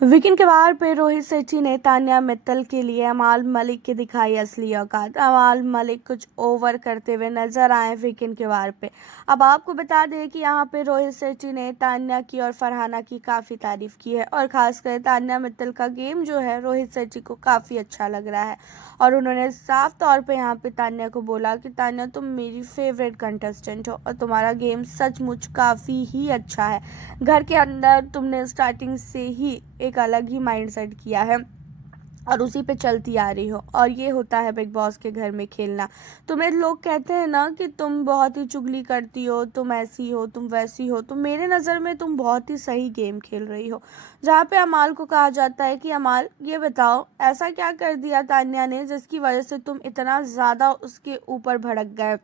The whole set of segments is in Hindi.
वीकेंड के वार पे रोहित शेट्टी ने तान्या मित्तल के लिए अमाल मलिक की दिखाई असली औकात। अमाल मलिक कुछ ओवर करते हुए नजर आए वीकेंड के वार पे। अब आपको बता दें कि यहाँ पे रोहित शेट्टी ने तान्या की और फरहाना की काफ़ी तारीफ की है और खासकर तान्या मित्तल का गेम जो है रोहित शेट्टी को काफ़ी अच्छा लग रहा है। और उन्होंने साफ तौर पे यहाँ पे तान्या को बोला कि तान्या तुम मेरी फेवरेट कंटेस्टेंट हो और तुम्हारा गेम सचमुच काफ़ी ही अच्छा है। घर के अंदर तुमने स्टार्टिंग से ही एक अलग ही माइंडसेट किया है और उसी पे चलती आ रही हो, और ये होता है बिग बॉस के घर में खेलना। तुम्हें लोग कहते हैं ना कि तुम बहुत ही चुगली करती हो, तुम ऐसी हो, तुम वैसी हो, तो मेरे नज़र में तुम बहुत ही सही गेम खेल रही हो। जहाँ पे अमाल को कहा जाता है कि अमाल ये बताओ ऐसा क्या कर दिया तान्या ने जिसकी वजह से तुम इतना ज़्यादा उसके ऊपर भड़क गए।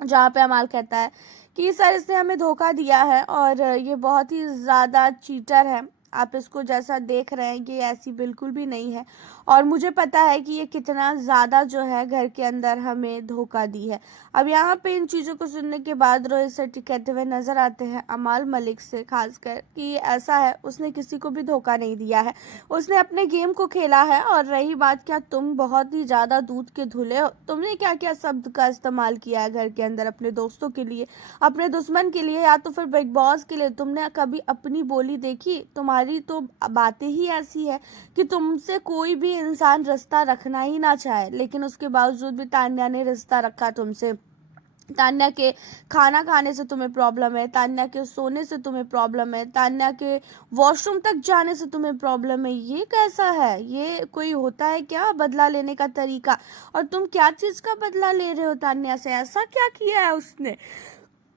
जहाँ पे अमाल कहता है कि सर इसने हमें धोखा दिया है और ये बहुत ही ज़्यादा चीटर है। आप इसको जैसा देख रहे हैं ये ऐसी बिल्कुल भी नहीं है और मुझे पता है कि ये कितना ज़्यादा जो है घर के अंदर हमें धोखा दी है। अब यहाँ पे इन चीज़ों को सुनने के बाद रोहित शेट्टी कहते हुए नजर आते हैं अमाल मलिक से, खासकर कि ऐसा है उसने किसी को भी धोखा नहीं दिया है, उसने अपने गेम को खेला है। और रही बात क्या तुम बहुत ही ज़्यादा दूध के धुले हो, तुमने क्या क्या शब्द का इस्तेमाल किया है घर के अंदर अपने दोस्तों के लिए, अपने दुश्मन के लिए या तो फिर बिग बॉस के लिए। तुमने कभी अपनी बोली देखी? तुम्हारी तो बातें ही ऐसी है कि तुमसे कोई भी इंसान रिश्ता रखना ही ना चाहे, लेकिन उसके बावजूद भी तान्या ने रिश्ता रखा तुमसे। तान्या के खाना खाने से तुम्हें प्रॉब्लम है, तान्या के सोने से तुम्हें प्रॉब्लम है, तान्या के वॉशरूम तक जाने से तुम्हें प्रॉब्लम है। ये कैसा है? ये कोई होता है क्या बदला लेने का तरीका? और तुम क्या चीज का बदला ले रहे हो तान्या से? ऐसा क्या किया है उसने?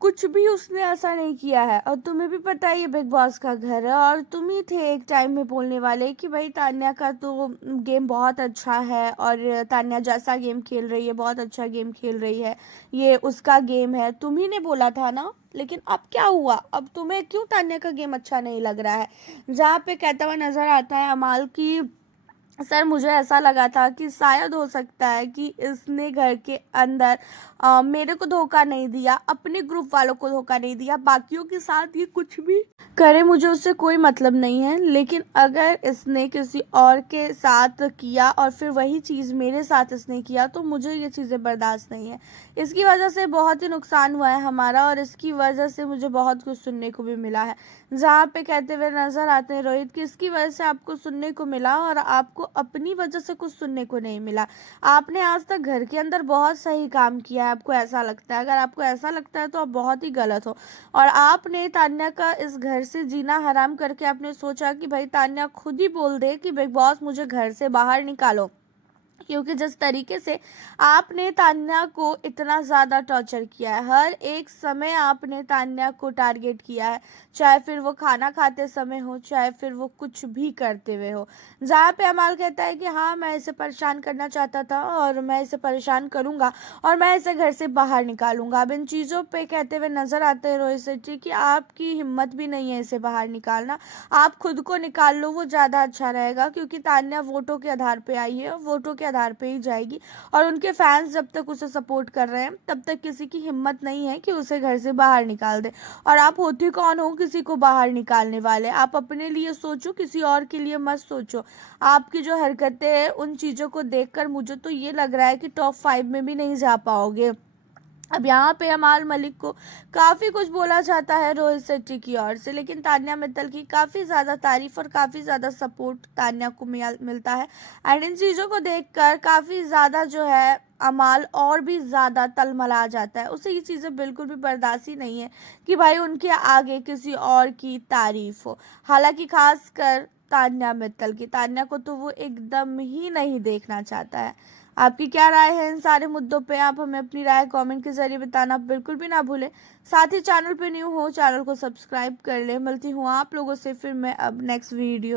कुछ भी उसने ऐसा नहीं किया है। और तुम्हें भी पता है ये बिग बॉस का घर है और तुम ही थे एक टाइम में बोलने वाले कि भाई तान्या का तो गेम बहुत अच्छा है और तान्या जैसा गेम खेल रही है, बहुत अच्छा गेम खेल रही है, ये उसका गेम है, तुम ही ने बोला था ना। लेकिन अब क्या हुआ? अब तुम्हें क्यों तान्या का गेम अच्छा नहीं लग रहा है? जहाँ पे कहता हुआ नजर आता है अमाल की सर मुझे ऐसा लगा था कि शायद हो सकता है कि इसने घर के अंदर मेरे को धोखा नहीं दिया, अपने ग्रुप वालों को धोखा नहीं दिया, बाकियों के साथ ये कुछ भी करे मुझे उससे कोई मतलब नहीं है, लेकिन अगर इसने किसी और के साथ किया और फिर वही चीज़ मेरे साथ इसने किया तो मुझे ये चीज़ें बर्दाश्त नहीं है। इसकी वजह से बहुत ही नुकसान हुआ है हमारा और इसकी वजह से मुझे बहुत कुछ सुनने को भी मिला है। जहाँ पे कहते हुए नजर आते हैं रोहित कि इसकी वजह से आपको सुनने को मिला और आपको अपनी वजह से कुछ सुनने को नहीं मिला। आपने आज तक घर के अंदर बहुत सही काम किया है, आपको ऐसा लगता है। अगर आपको ऐसा लगता है तो आप बहुत ही गलत हो। और आपने तान्या का इस घर से जीना हराम करके आपने सोचा कि भाई तान्या खुद ही बोल दे कि बिग बॉस मुझे घर से बाहर निकालो, क्योंकि जिस तरीके से आपने तान्या को इतना ज़्यादा टॉर्चर किया है, हर एक समय आपने तान्या को टारगेट किया है, चाहे फिर वो खाना खाते समय हो, चाहे फिर वो कुछ भी करते हुए हो। जहाँ पे अमाल कहता है कि हाँ मैं इसे परेशान करना चाहता था और मैं इसे परेशान करूँगा और मैं इसे घर से बाहर निकालूंगा। अब इन चीज़ों पे कहते हुए नजर आते हैं रोहित शेट्टी कि आपकी हिम्मत भी नहीं है इसे बाहर निकालना, आप खुद को निकाल लो, वो ज़्यादा अच्छा रहेगा, क्योंकि तान्या वोटों के आधार पे आई है और वोटों के आधार पे ही जाएगी। और उनके फैंस जब तक उसे सपोर्ट कर रहे हैं तब तक किसी की हिम्मत नहीं है कि उसे घर से बाहर निकाल दे। और आप होते कौन हो किसी को बाहर निकालने वाले? आप अपने लिए सोचो, किसी और के लिए मत सोचो। आपकी जो हरकतें हैं उन चीज़ों को देखकर मुझे तो ये लग रहा है कि टॉप 5 में भी नहीं जा पाओगे। अब यहाँ पे अमाल मलिक को काफ़ी कुछ बोला जाता है रोहित शेट्टी की ओर से, लेकिन तान्या मित्तल की काफ़ी ज़्यादा तारीफ और काफ़ी ज़्यादा सपोर्ट तान्या को मिलता है। एंड इन चीज़ों को देखकर काफ़ी ज़्यादा जो है अमाल और भी ज़्यादा तलमला जाता है। उसे ये चीज़ें बिल्कुल भी बर्दाश्त ही नहीं है कि भाई उनके आगे किसी और की तारीफ हो, हालांकि खास कर तान्या मित्तल की। तान्या को तो वो एकदम ही नहीं देखना चाहता है। आपकी क्या राय है इन सारे मुद्दों पे? आप हमें अपनी राय कमेंट के जरिए बताना बिल्कुल भी ना भूलें। साथ ही चैनल पे न्यू हो चैनल को सब्सक्राइब कर ले। मिलती हूँ आप लोगों से फिर मैं अब नेक्स्ट वीडियो